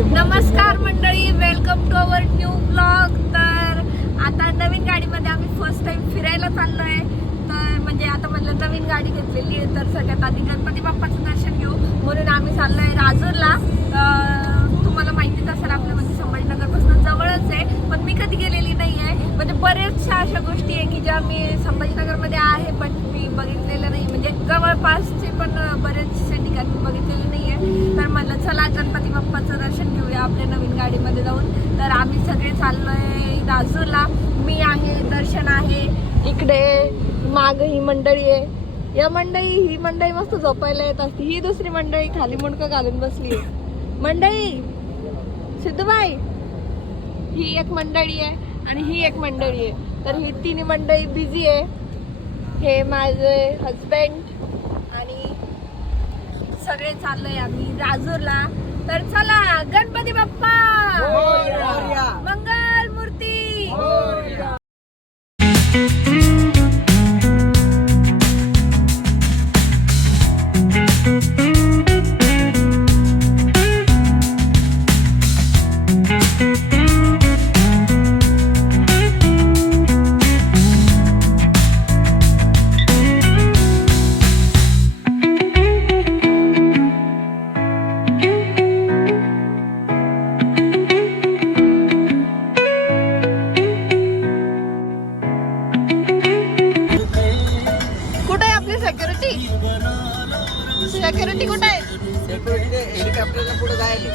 नमस्कार मंडळी, welcome to our new blog. तर आता नवीन गाडीमध्ये आम्ही फर्स्ट टाइम फिरायला चाललोय. तर म्हणजे आता म्हटलं नवीन गाडी घेतलेली आहे, तर सगळ्यात आधी गणपती बाप्पाचं दर्शन घेऊ म्हणून आम्ही चाललोय राजूरला. तुम्हाला माहितीच असेल, आपल्या म्हणजे संभाजीनगरपासून जवळच आहे, पण मी कधी गेलेली नाही आहे. म्हणजे बरेचशा अशा गोष्टी आहे की ज्या मी संभाजीनगरमध्ये आहे पण मी बघितलेलं नाही, म्हणजे जवळपासचे पण बरेचसे ठिकाणी बघितलेले नाही आहे. तर म्हणलं चला गणपती बाप्पाचं दर्शन घेऊया आपल्या नवीन गाडीमध्ये जाऊन. तर आम्ही सगळे चाललोय राजूरला. मी आहे, दर्शन आहे, इकडे माग ही मंडळी आहे. या ही मंडळी मस्त झोपायला येत असते. ही दुसरी मंडळी खाली मुंडकं घालून बसली आहे. मंडळी सिद्धूबाई, ही एक मंडळी आहे आणि ही एक मंडळी आहे. तर ही तिन्ही मंडळी बिझी आहे. हे माझे हजबंड आणि सगळे चाललोय आम्ही राजूरला. तर चला, गणपती बाप्पा मंगल मूर्ती. सिक्युरिटी कुठे आहे? हेलिकॉप्टरच्या पुढे जायला.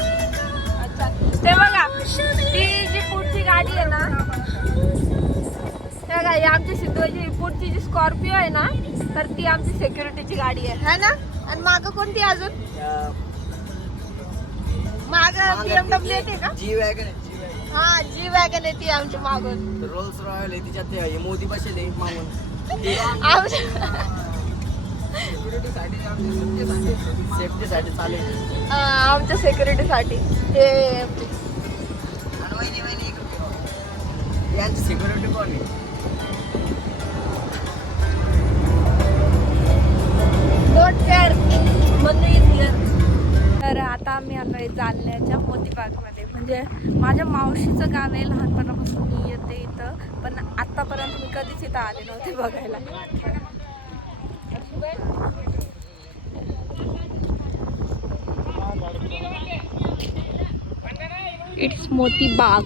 अच्छा, ते बघा ती जी पुढची गाडी आहे ना, त्या गाडी आमची सिद्धूची पुढची जी स्कॉर्पिओ आहे ना, तर ती आमची सिक्युरिटीची गाडी आहे ना. आणि माग कोणती अजून? माग BMW येते का? जी वॅगन. हा, जी वॅगन येते आमची मागून. रोल्स रॉयल आहे तिच्यात. मोदी बसेल मागून. सेफ्टीसाठी चालेल. आमच्या सिक्युरिटीसाठी हे यांची सिक्युरिटी कोण आहे? Don't care money is here. तर आता आम्ही आलोय जालन्याच्या मोतीबागमध्ये. म्हणजे माझ्या मावशीचं गाव आहे. लहानपणापासून मी येते इथं, पण आतापर्यंत मी कधीच इथं आले नव्हते बघायला. इट्स मोतीबाग.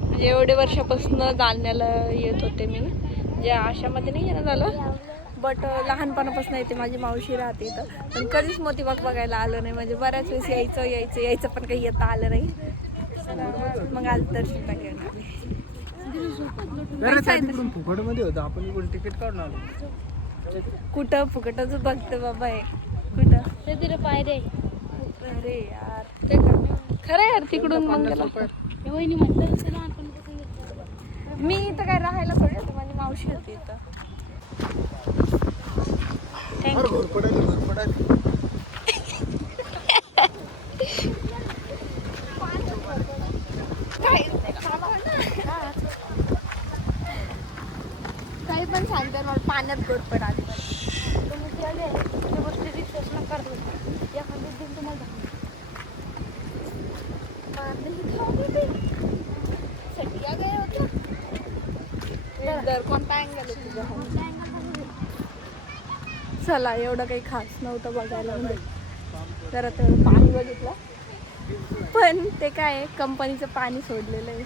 म्हणजे एवढे वर्षापासून जालन्याला येत होते मी. म्हणजे आशामध्ये नाही येणं झालं, बट लहानपणापासून येते. माझी मावशी राहते इथं, पण कधीच मोतीबाग बघायला आलं नाही. म्हणजे बऱ्याच वेळेस यायचं पण काही येता आलं नाही. मग आज दर्शन घेऊन फुकटमध्ये होतं. आपण इकडून तिकीट काढून आलो. कुठं फुकटच बघते बाबा हे. कुठं ते तिला पायरे. अरे यार, ते खरं यार, तिकडून मग मी इथं काय राहायला थोडी होते. माझी मावशी होती इथं. थँक्यू. काही पण सांगते मला, पाण्यात गोडपण आली. कोणता अँगल आहे तुझा? चला, एवढं काही खास नव्हतं बघायला. म्हणजे जरा तेवढं पाणी बघितलं, पण ते काय आहे, कंपनीचं पाणी सोडलेलं आहे.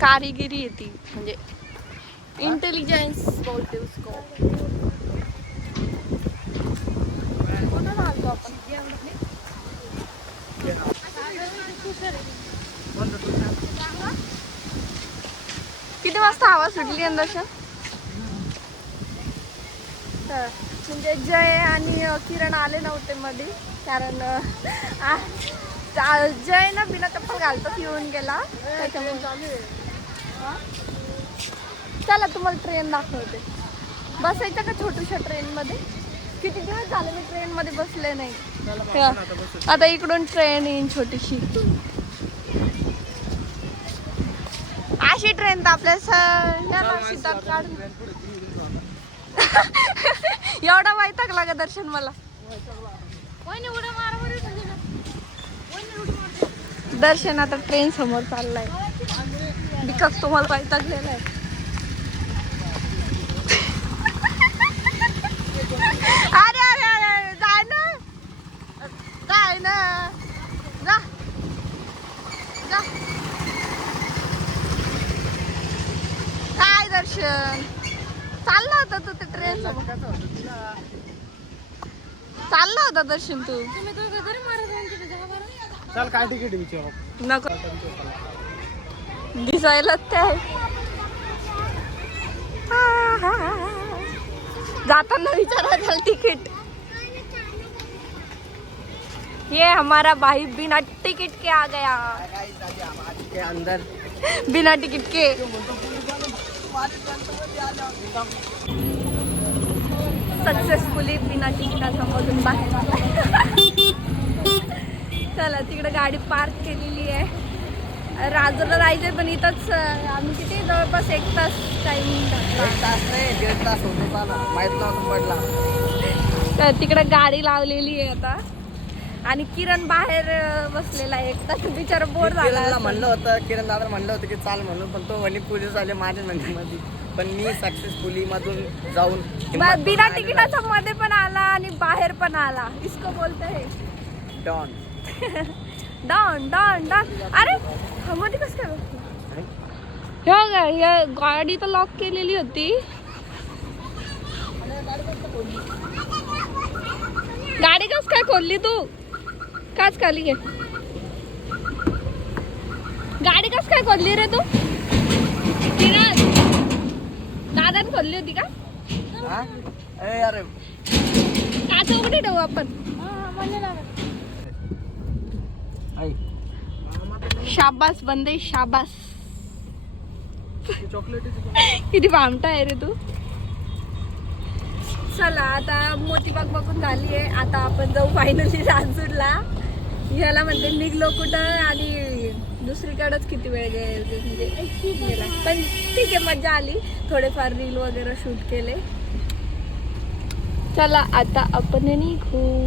कारिगिरी येते, म्हणजे इंटेलिजन्स बोलते उसको. कुठं राहतो आपण? किती वाजता हवा सुटली दर्शन? म्हणजे जय आणि किरण आले नव्हते मध्ये, कारण जय ना बिना चप्पल घालतच येऊन गेला. त्याच्यामुळे चला तुम्हाला ट्रेन दाखवते. बसायचं का छोट्याशा ट्रेन मध्ये? किती दिवस झाले मी ट्रेन मध्ये बसले नाही. आता इकडून ट्रेन येईन छोटीशी. अशी ट्रेन तर आपल्या सगळ्यांना काढून एवढा वैतागला का दर्शन मला. दर्शन आता ट्रेन समोर चाललाय बिकॉज तुम्हाला वैतागलेला आहे. अरे अरे अरे जाय ना जाय ना जा जा. काय दर्शन चालला होता तू ते ट्रेन चालला होता दर्शन तू. चल काय तिकीट विचार नको दिसायला ते जाताना विचारा चल तिकीट. ये हमारा भाई बिना टिकट के आ गया. के अंदर बिना टिकट के. सक्सेसफुली बिना तिकिटाचा मधून बाहेर आला. चला तिकडे गाडी पार्क केलेली आहे. राजूला जायचंय पण इथंच आम्ही किती जवळपास 1 तास टाइमिंग घातला. 1 तास नाही 1.5 तास होतो चाला माहित नव्हतं पडला. तर तिकडे गाडी लावलेली आहे आता आणि किरण बाहेर बसलेला आहे. 1 तास बिचारा बोर झाला. किरणला म्हणलं होतं किरण दादा म्हणलं होतं की चाल म्हणून पण तो म्हणे पोलीस आले माझ्या मध्ये पण मी सक्सेसफुली मधून जाऊन बिना तिकिटाचा मध्ये पण आला आणि बाहेर पण आला. इसको बोलते है डॉन डॉन डॉन डॉन. अरे मध्ये कसं काय बसला? हे गाडी तर लॉक केलेली होती. गाडी कस काय खोलली तू? काच खाली घे. गाडी कस काय खोलली रे तू? किरण दादाने खोलली होती का? अरे यार काच उघडी ठेवू आपण. शाबास बंदे शाबास. किती भामटा आहे रे तू. चला आता मोतीबाग बघून झाली आहे. आता आपण जाऊ फायनली राजूरला. ह्याला म्हणते निघलो कुठं आणि दुसरीकडेच किती वेळ गेला पण ठीक आहे मजा आली. थोडेफार रील वगैरे शूट केले. चला आता आपण निघू.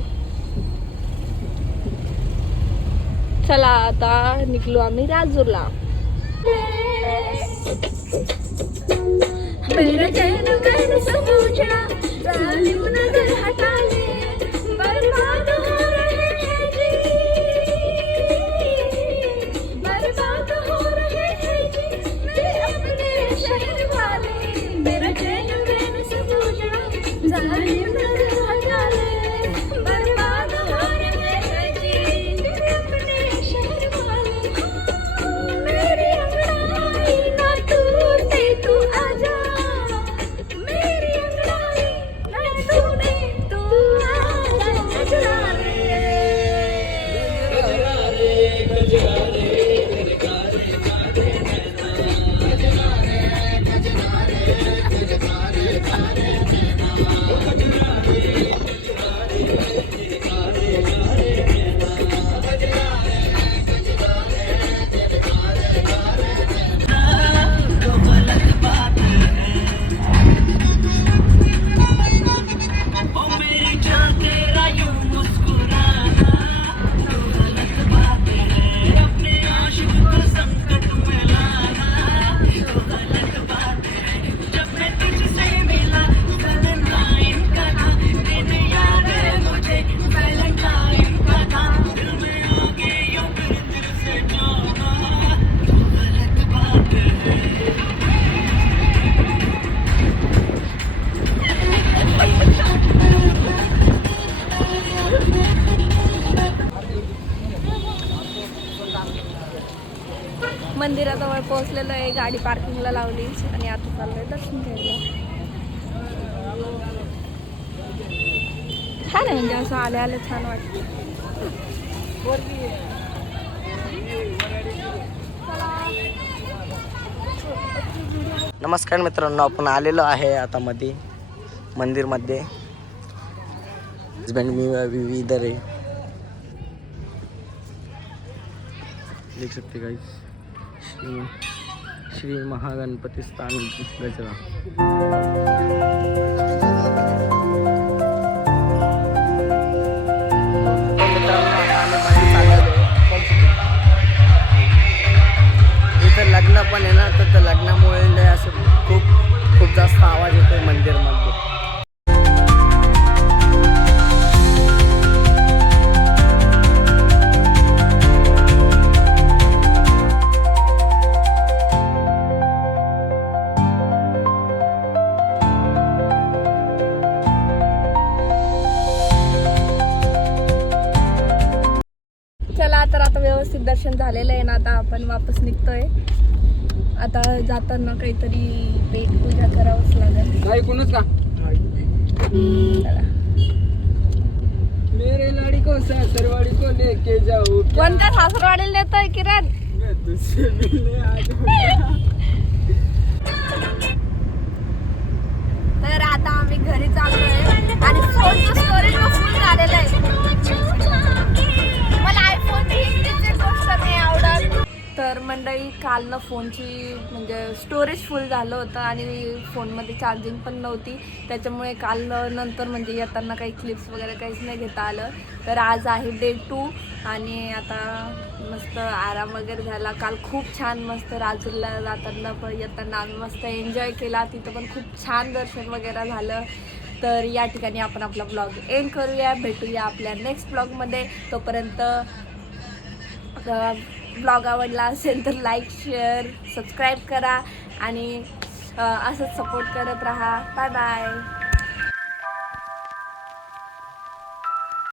चला आता निघलो आम्ही राजूरला. मेरा चैन मैंने समझा जालिम नजर हटा ले बर्बाद हो रहे हैं जी बर्बाद हो रहे हैं जी मेरे अपने शहर वाले. मेरा चैन मैंने समझा जालिम नजर हटा ले बर्बाद हो रहे हैं जी मेरे अपने शहर वाले. मेरी अंगड़ाई ना टूटे तू आजा मेरी अंगड़ाई ना टूटे तू आजा गजरा रे मंदिराजवळ पोहोचलेलो आहे. गाडी पार्किंगला लावली आणि आता चाललोय दर्शन घ्यायला. छान आहे म्हणजे असं आले आले छान वाटतं. नमस्कार मित्रांनो आपण आलेलो आहे आता मंदिरमध्ये. हजबंड मी इधर आहे देख सकते गाइस. श्री महागणपती स्थान गजरा. येतोय मंदिरमध्ये. चला तर आता व्यवस्थित दर्शन झालेलं आहे ना, आता आपण वापस निघतोय. आता जाताना काहीतरी पेट पूजा करावंच लागेल. काय कोणच का चला. मेरे लाडी को सासरवाडी को लेके जाऊ कोणत्या सासरवाडीला नेतोय किरण? मैं तुझसे मिलने आ जाऊंगा. तर आता आम्ही घरी चाललोय आणि फोनचं स्टोरेज फुल झालेलं आहे. मला आयफोनची हिंदीची गोष्ट नाही आवडत. तर मंडळी काल ना फोनची म्हणजे स्टोरेज फुल झालं होतं आणि फोनमध्ये चार्जिंग पण नव्हती, त्याच्यामुळे काल नंतर म्हणजे येताना काही क्लिप्स वगैरे काहीच नाही घेता आलं. तर आज आहे डे 2 आणि आता मस्त आराम वगैरे झाला. काल खूप छान मस्त राजूरला जाताना पण येताना आम्ही मस्त एन्जॉय केला, तिथं पण खूप छान दर्शन वगैरे झालं. तर या ठिकाणी आपण आपला ब्लॉग एंड करूया. भेटूया आपल्या नेक्स्ट ब्लॉगमध्ये. तोपर्यंत ब्लॉग आवडला असेल तर लाईक शेअर सबस्क्राईब करा आणि असंच सपोर्ट करत राहा. Bye bye.